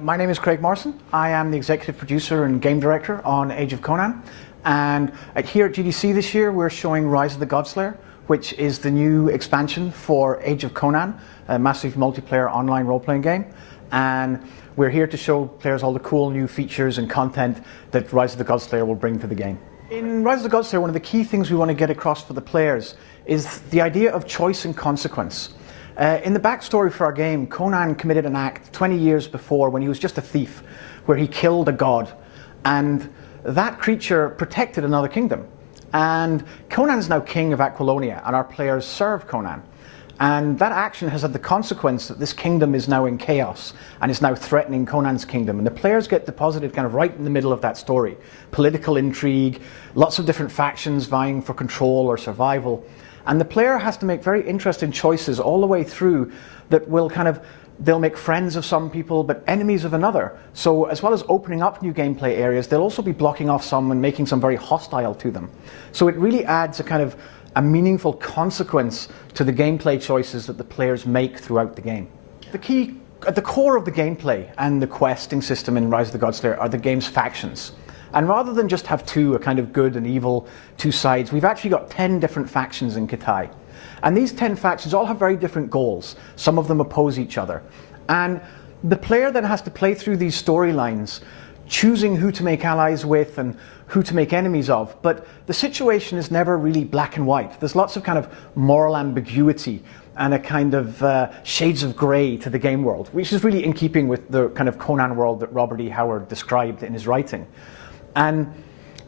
My name is Craig Morrison. I am the executive producer and game director on Age of Conan. And here at GDC this year, we're showing Rise of the Godslayer, which is the new expansion for Age of Conan, a massive multiplayer online role-playing game. And we're here to show players all the cool new features and content that Rise of the Godslayer will bring to the game. In Rise of the Godslayer, one of the key things we want to get across for the players is the idea of choice and consequence. In the backstory for our game, Conan committed an act 20 years before when he was just a thief, where he killed a god. And that creature protected another kingdom. And Conan's now king of Aquilonia, and our players serve Conan. And that action has had the consequence that this kingdom is now in chaos and is now threatening Conan's kingdom. And the players get deposited kind of right in the middle of that story. Political intrigue, lots of different factions vying for control or survival. And the player has to make very interesting choices all the way through that will they'll make friends of some people but enemies of another. So as well as opening up new gameplay areas, they'll also be blocking off some and making some very hostile to them. So it really adds a meaningful consequence to the gameplay choices that the players make throughout the game. The key, at the core of the gameplay and the questing system in Rise of the Godslayer are the game's factions. And rather than just have a kind of good and evil, two sides, we've actually got 10 different factions in Kithaï. And these 10 factions all have very different goals. Some of them oppose each other. And the player then has to play through these storylines, choosing who to make allies with and who to make enemies of. But the situation is never really black and white. There's lots of moral ambiguity and a shades of grey to the game world, which is really in keeping with the Conan world that Robert E. Howard described in his writing. And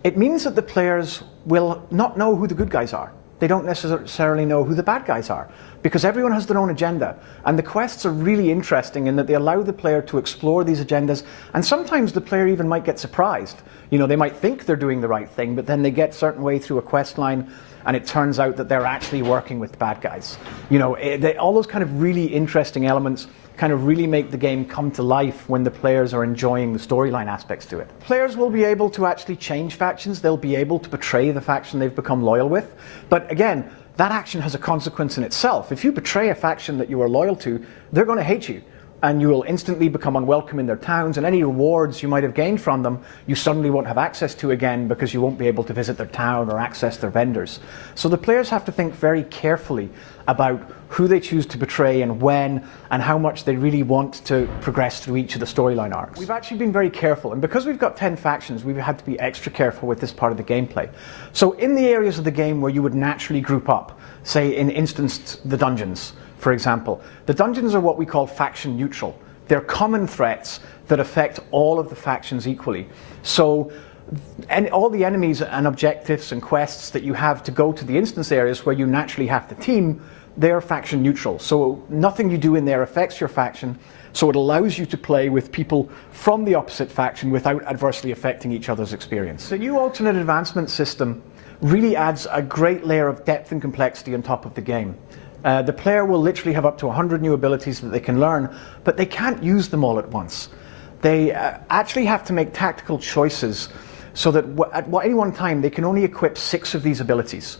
it means that the players will not know who the good guys are. They don't necessarily know who the bad guys are, because everyone has their own agenda. And the quests are really interesting in that they allow the player to explore these agendas, and sometimes the player even might get surprised. You know, they might think they're doing the right thing, but then they get a certain way through a quest line, and it turns out that they're actually working with the bad guys. You know, all those really interesting elements really make the game come to life when the players are enjoying the storyline aspects to it. Players will be able to actually change factions. They'll be able to betray the faction they've become loyal with. But again, that action has a consequence in itself. If you betray a faction that you are loyal to, they're going to hate you. And you will instantly become unwelcome in their towns, and any rewards you might have gained from them, you suddenly won't have access to again because you won't be able to visit their town or access their vendors. So the players have to think very carefully about who they choose to betray and when, and how much they really want to progress through each of the storyline arcs. We've actually been very careful, and because we've got 10 factions, we've had to be extra careful with this part of the gameplay. So in the areas of the game where you would naturally group up, say in instance the dungeons, for example, the dungeons are what we call faction neutral. They're common threats that affect all of the factions equally. So all the enemies and objectives and quests that you have to go to the instance areas where you naturally have to team, they're faction neutral. So nothing you do in there affects your faction, so it allows you to play with people from the opposite faction without adversely affecting each other's experience. The new alternate advancement system really adds a great layer of depth and complexity on top of the game. The player will literally have up to 100 new abilities that they can learn, but they can't use them all at once. They actually have to make tactical choices so that at any one time they can only equip 6 of these abilities.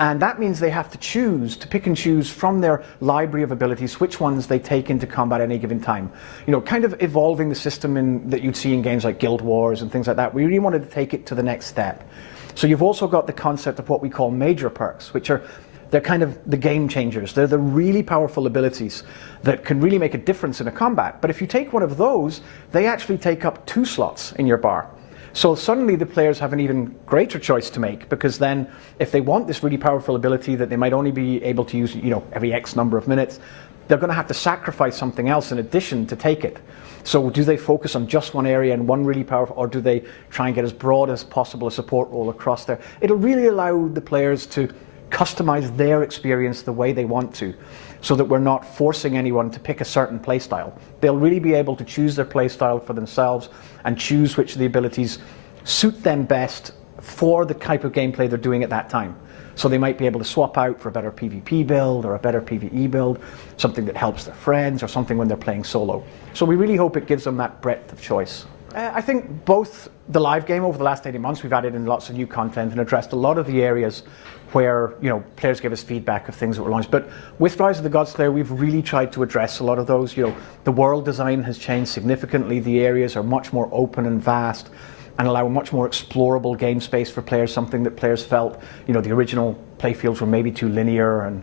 And that means they have to pick and choose from their library of abilities which ones they take into combat at any given time. You know, kind of evolving the system that you'd see in games like Guild Wars and things like that. We really wanted to take it to the next step. So you've also got the concept of what we call major perks, which are they're the game changers. They're the really powerful abilities that can really make a difference in a combat. But if you take one of those, they actually take up 2 slots in your bar. So suddenly the players have an even greater choice to make, because then if they want this really powerful ability that they might only be able to use, every X number of minutes, they're going to have to sacrifice something else in addition to take it. So do they focus on just one area and one really powerful, or do they try and get as broad as possible a support role across there? It'll really allow the players to customize their experience the way they want to, so that we're not forcing anyone to pick a certain playstyle. They'll really be able to choose their playstyle for themselves and choose which of the abilities suit them best for the type of gameplay they're doing at that time. So they might be able to swap out for a better PvP build or a better PvE build, something that helps their friends, or something when they're playing solo. So we really hope it gives them that breadth of choice. I think both the live game over the last 18 months, we've added in lots of new content and addressed a lot of the areas where players gave us feedback of things that were launched. But with Rise of the Godslayer, we've really tried to address a lot of those. The world design has changed significantly. The areas are much more open and vast and allow a much more explorable game space for players, something that players felt, the original playfields were maybe too linear, and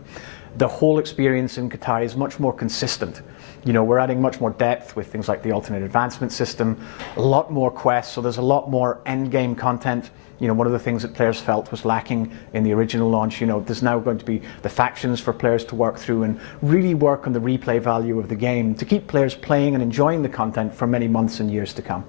the whole experience in Kithaï is much more consistent. We're adding much more depth with things like the alternate advancement system, a lot more quests, so there's a lot more end game content. One of the things that players felt was lacking in the original launch, there's now going to be the factions for players to work through and really work on the replay value of the game to keep players playing and enjoying the content for many months and years to come.